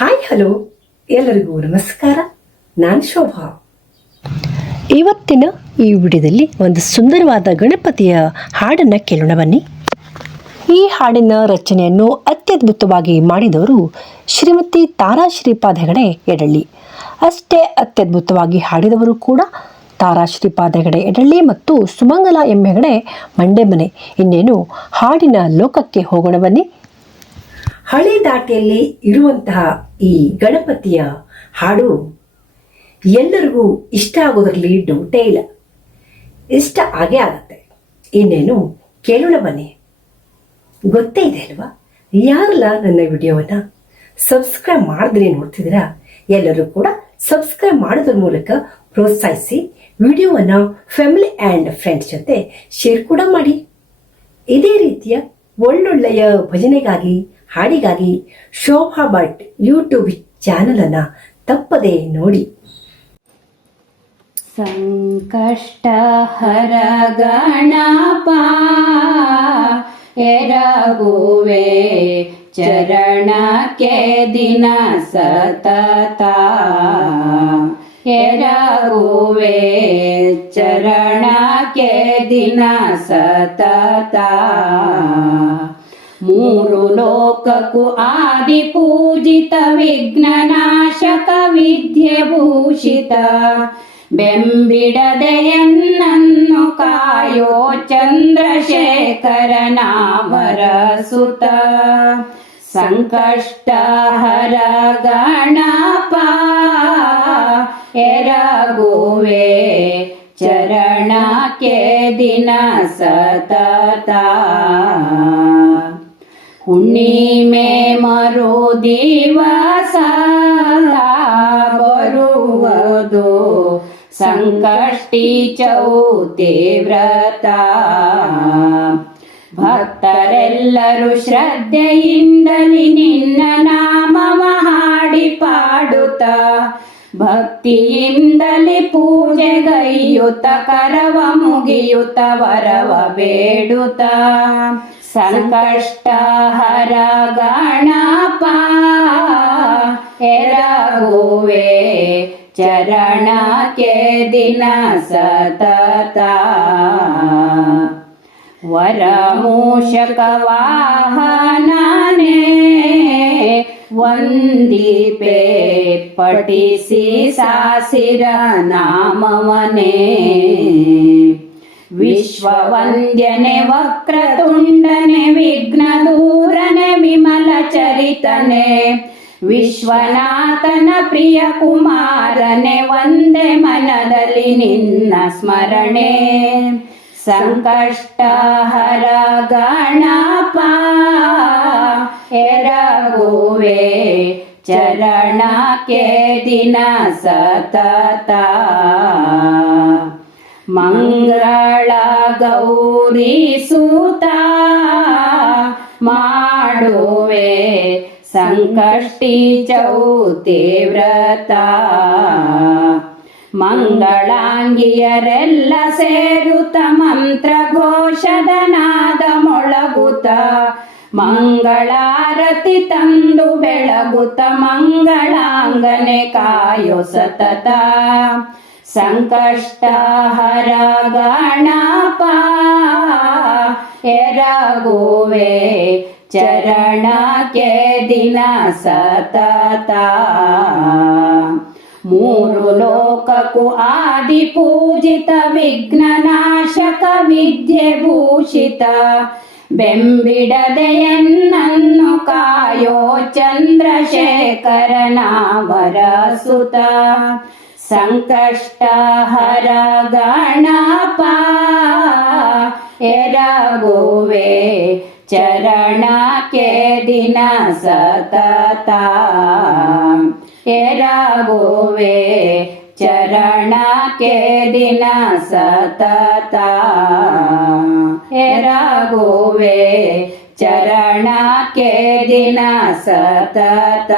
Hi hello ಎಲ್ಲರಿಗೂ ನಮಸ್ಕಾರ. ನಾನು ಶೋಭಾ. ಇವತ್ತಿನ ಈ ವಿಡಿಯೋದಲ್ಲಿ ಒಂದು ಸುಂದರವಾದ ಗಣಪತಿಯ ಹಾಡನ್ನು ಕೇಳೋಣ ಬನ್ನಿ. ಈ ಹಾಡಿನ ರಚನೆಯನ್ನು ಅತ್ಯದ್ಭುತವಾಗಿ ಮಾಡಿದವರು ಶ್ರೀಮತಿ ತಾರಾ ಶ್ರೀಪಾದ ಹೆಗಡೆ ಯಡಳ್ಳಿ. ಅಷ್ಟೇ ಅತ್ಯದ್ಭುತವಾಗಿ ಹಾಡಿದವರು ಕೂಡ ತಾರಾ ಶ್ರೀಪಾದ ಹೆಗಡೆ ಯಡಳ್ಳಿ ಮತ್ತು ಸುಮಂಗಲ ಎಂ ಹೆಗಡೆ ಮಂಡೆಮನೆ. ಇನ್ನೇನು ಹಾಡಿನ ಲೋಕಕ್ಕೆ ಹೋಗೋಣ ಬನ್ನಿ. ಹಳೆ ದಾಟಿಯಲ್ಲಿ ಇರುವಂತಹ ಈ ಗಣಪತಿಯ ಹಾಡು ಎಲ್ಲರಿಗೂ ಇಷ್ಟ ಆಗೋದ್ರಲ್ಲಿ ಡೌಟೇ ಇಲ್ಲ. ಇಷ್ಟ ಆಗೇ ಆಗತ್ತೆ. ಇನ್ನೇನು ಕೇಳೋಣ ಬನ್ನಿ. ಗೊತ್ತೇ ಇದೆ ಅಲ್ವಾ, ಯಾರೆಲ್ಲ ನನ್ನ ವಿಡಿಯೋವನ್ನ ಸಬ್ಸ್ಕ್ರೈಬ್ ಮಾಡಿದ್ರೆ ನೋಡ್ತಿದ್ದೀರಾ, ಎಲ್ಲರೂ ಕೂಡ ಸಬ್ಸ್ಕ್ರೈಬ್ ಮಾಡೋದ್ರ ಮೂಲಕ ಪ್ರೋತ್ಸಾಹಿಸಿ ವಿಡಿಯೋವನ್ನ ಫ್ಯಾಮಿಲಿ ಆ್ಯಂಡ್ ಫ್ರೆಂಡ್ಸ್ ಜೊತೆ ಶೇರ್ ಕೂಡ ಮಾಡಿ. ಇದೇ ರೀತಿಯ ಒಳ್ಳೊಳ್ಳೆಯ ಭಜನೆಗಾಗಿ ಹಾಡಿಗಾಗಿ ಶೋಭಾ ಭಟ್ ಯೂಟ್ಯೂಬ್ ಚಾನಲ್ ಅನ್ನ ತಪ್ಪದೆ ನೋಡಿ. ಸಂಕಷ್ಟ ಹರ ಗಣಪ ಎರಗುವೆ ಚರಣಕ್ಕೆ ದಿನ ಸತತ, ಎರಗುವೆ ಚರಣಕ್ಕೆ ದಿನ ಸತತ. ಮೂರು ಲೋಕಕ್ಕೂ ಆದಿ ಪೂಜಿತ ವಿಘ್ನನಾಶಕ ವಿದ್ಯೆ ಭೂಷಿತ, ಬೆಂಬಿಡದೆಯನ್ನನ್ನು ಕಾಯೋ ಚಂದ್ರಶೇಖರ ನಾಮರ ಸುತ. ಸಂಕಷ್ಟ ಹರ ಗಣಪ ಎರಗುವೆ ಚರಣಕ್ಕೆ ದಿನ ಸತತ. ಹುಣ್ಣಿಮೆ ಮರು ದಿವಸ ಬರುವುದು ಸಂಕಷ್ಟಿ ಚೌತಿ ವ್ರತ. ಭಕ್ತರೆಲ್ಲರೂ ಶ್ರದ್ಧೆಯಿಂದಲಿ ನಿನ್ನ ನಾಮವ ಹಾಡಿ ಪಾಡುತ್ತ, ಭಕ್ತಿಯಿಂದಲೇ ಪೂಜೆಗೈಯುತ್ತ ಕರವ ಮುಗಿಯುತ್ತ ವರವ ಬೇಡುತ್ತ. ಸಂಕಷ್ಟ ಹರ ಗಣಪ ಎರಗುವೆ ಚರಣಕ್ಕೆ ದಿನ ಸತತ. ವರ ಮೂಷಕ ವಾಹನನೇ ವಂದಿಪೆ ಪಠಿಸಿ ಸಾಸಿರ ನಾಮವನೇ. ವಿಶ್ವವಂದ್ಯನೆ ವಕ್ರತುಂಡನೆ ವಿಘ್ನ ದೂರನೆ ವಿಮಲ ಚರಿತನೆ, ವಿಶ್ವನಾಥನ ಪ್ರಿಯ ಕುಮಾರನೆ ಒಂದೇ ಮನದಲ್ಲಿ ನಿನ್ನ ಸ್ಮರಣೆ. ಸಂಕಷ್ಟ ಹರ ಗಣಪ ಎರಗುವೆ ಚರಣಕ್ಕೆ ದಿನ ಸತತ. ಮಂಗಳ ಗೌರಿ ಸೂತ ಮಾಡುವೆ ಸಂಕಷ್ಟಿ ಚೌತಿ ವ್ರತ. ಮಂಗಳಾಂಗಿಯರೆಲ್ಲ ಸೇರುತ್ತ ಮಂತ್ರ ಘೋಷದ ನಾದ ಮೊಳಗುತ್ತ, ಮಂಗಳಾರತಿ ತಂದು ಬೆಳಗುತ್ತ ಮಂಗಳಾಂಗನೆ ಕಾಯೋ ಸತತ. ಸಂಕಷ್ಟ ಹರ ಗಣಪ ಎರಗುವೆ ಚರಣಕ್ಕೆ ದಿನ ಸತತ. ಮೂರು ಲೋಕಕ್ಕೂ ಆದಿ ಪೂಜಿತ ವಿಘ್ನನಾಶಕ ವಿದ್ಯೆ ಭೂಷಿತ, ಬೆಂಬಿಡದೆಯನ್ನನ್ನು ಕಾಯೋ ಚಂದ್ರಶೇಖರ ನಾಮರ ಸುತ. ಸಂಕಷ್ಟ ಹರ ಗಣಪ ಎರಗುವೆ ಚರಣಕ್ಕೆ ದಿನ ಸತತ. ಎರಗುವೆ ಚರಣಕ್ಕೆ ದಿನ ಸತತ. ಎರಗುವೆ ಚರಣಕ್ಕೆ ದಿನ ಸತತ.